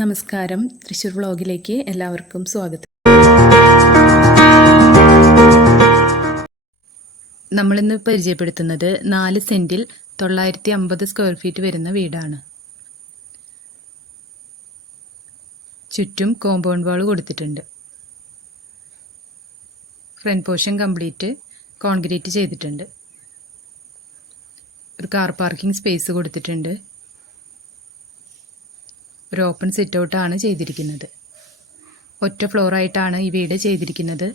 നമസ്കാരം. തൃശ്ശൂർ വ്ളോഗിലേക്ക് എല്ലാവർക്കും സ്വാഗതം. നമ്മളിന്ന് പരിചയപ്പെടുത്തുന്നത് നാല് സെന്റിൽ തൊള്ളായിരത്തി അമ്പത് സ്ക്വയർ ഫീറ്റ് വരുന്ന വീടാണ്. ചുറ്റും കോമ്പൗണ്ട് വാൾ കൊടുത്തിട്ടുണ്ട്. ഫ്രണ്ട് പോർഷൻ കംപ്ലീറ്റ് കോൺക്രീറ്റ് ചെയ്തിട്ടുണ്ട്. ഒരു കാർ പാർക്കിംഗ് സ്പേസ് കൊടുത്തിട്ടുണ്ട്. ഒരു ഓപ്പൺ സിറ്റ് ഔട്ടാണ് ചെയ്തിരിക്കുന്നത്. ഒറ്റ ഫ്ലോറായിട്ടാണ് ഈ വീട് ചെയ്തിരിക്കുന്നത്.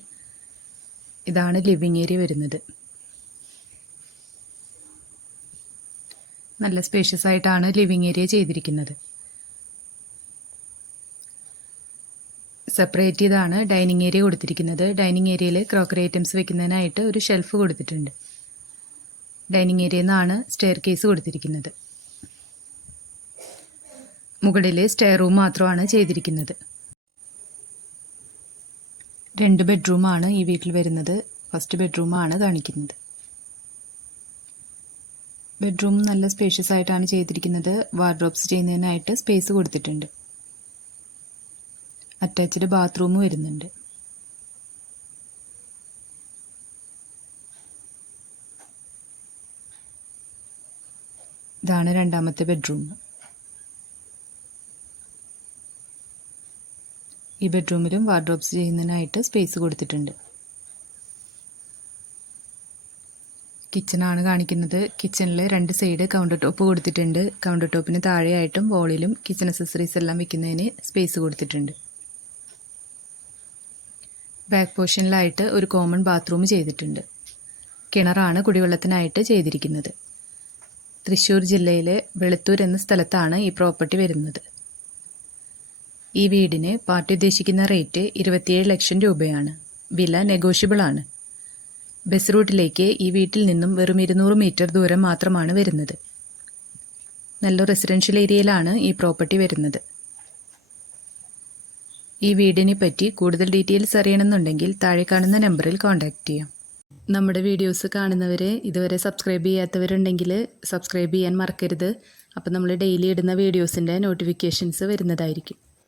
ഇതാണ് ലിവിങ് ഏരിയ വരുന്നത്. നല്ല സ്പേഷ്യസ് ആയിട്ടാണ് ലിവിങ് ഏരിയ ചെയ്തിരിക്കുന്നത്. സെപ്പറേറ്റ് ചെയ്താണ് ഡൈനിങ് ഏരിയ കൊടുത്തിരിക്കുന്നത്. ഡൈനിങ് ഏരിയയിൽ ക്രോക്കറി ഐറ്റംസ് വെക്കുന്നതിനായിട്ട് ഒരു ഷെൽഫ് കൊടുത്തിട്ടുണ്ട്. ഡൈനിങ് ഏരിയയിൽ നിന്നാണ് സ്റ്റെയർ കേസ് കൊടുത്തിരിക്കുന്നത്. മുകളിൽ സ്റ്റെയർ റൂം മാത്രമാണ് ചെയ്തിരിക്കുന്നത്. രണ്ട് ബെഡ്റൂമാണ് ഈ വീട്ടിൽ വരുന്നത്. ഫസ്റ്റ് ബെഡ്റൂമാണ് കാണിക്കുന്നത്. ബെഡ്റൂം നല്ല സ്പേഷ്യസ് ആയിട്ടാണ് ചെയ്തിരിക്കുന്നത്. വാർഡ്രോബ്സ് ചെയ്യുന്നതിനായിട്ട് സ്പേസ് കൊടുത്തിട്ടുണ്ട്. അറ്റാച്ച്ഡ് ബാത്റൂം വരുന്നുണ്ട്. ഇതാണ് രണ്ടാമത്തെ ബെഡ്റൂം ഈ ബെഡ്റൂമിലും വാർഡ്രോബ്സ് ചെയ്യുന്നതിനായിട്ട് സ്പേസ് കൊടുത്തിട്ടുണ്ട്. കിച്ചണാണ് കാണിക്കുന്നത്. കിച്ചണിൽ രണ്ട് സൈഡ് കൗണ്ടർ ടോപ്പ് കൊടുത്തിട്ടുണ്ട്. കൗണ്ടർ ടോപ്പിന് താഴെയായിട്ടും വോളിലും കിച്ചൺ അക്സസറീസ് എല്ലാം വെക്കുന്നതിന് സ്പേസ് കൊടുത്തിട്ടുണ്ട്. ബാക്ക് പോർഷനിലായിട്ട് ഒരു കോമൺ ബാത്റൂം ചെയ്തിട്ടുണ്ട്. കിണറാണ് കുടിവെള്ളത്തിനായിട്ട് ചെയ്തിരിക്കുന്നത്. തൃശ്ശൂർ ജില്ലയിലെ വെളുത്തൂർ എന്ന സ്ഥലത്താണ് ഈ പ്രോപ്പർട്ടി വരുന്നത്. ഈ വീടിന് പാർട്ടി ഉദ്ദേശിക്കുന്ന റേറ്റ് ഇരുപത്തിയേഴ് ലക്ഷം രൂപയാണ്. വില നെഗോഷ്യബിൾ ആണ്. ബസ് റൂട്ടിലേക്ക് ഈ വീട്ടിൽ നിന്നും വെറും ഇരുന്നൂറ് മീറ്റർ ദൂരം മാത്രമാണ് വരുന്നത്. നല്ല റെസിഡൻഷ്യൽ ഏരിയയിലാണ് ഈ പ്രോപ്പർട്ടി വരുന്നത്. ഈ വീടിനെ പറ്റി കൂടുതൽ ഡീറ്റെയിൽസ് അറിയണമെന്നുണ്ടെങ്കിൽ താഴെ കാണുന്ന നമ്പറിൽ കോൺടാക്റ്റ് ചെയ്യാം. നമ്മുടെ വീഡിയോസ് കാണുന്നവരെ ഇതുവരെ സബ്സ്ക്രൈബ് ചെയ്യാത്തവരുണ്ടെങ്കിൽ സബ്സ്ക്രൈബ് ചെയ്യാൻ മറക്കരുത്. അപ്പോൾ നമ്മൾ ഡെയിലി ഇടുന്ന വീഡിയോസിന്റെ നോട്ടിഫിക്കേഷൻസ് വരുന്നതായിരിക്കും.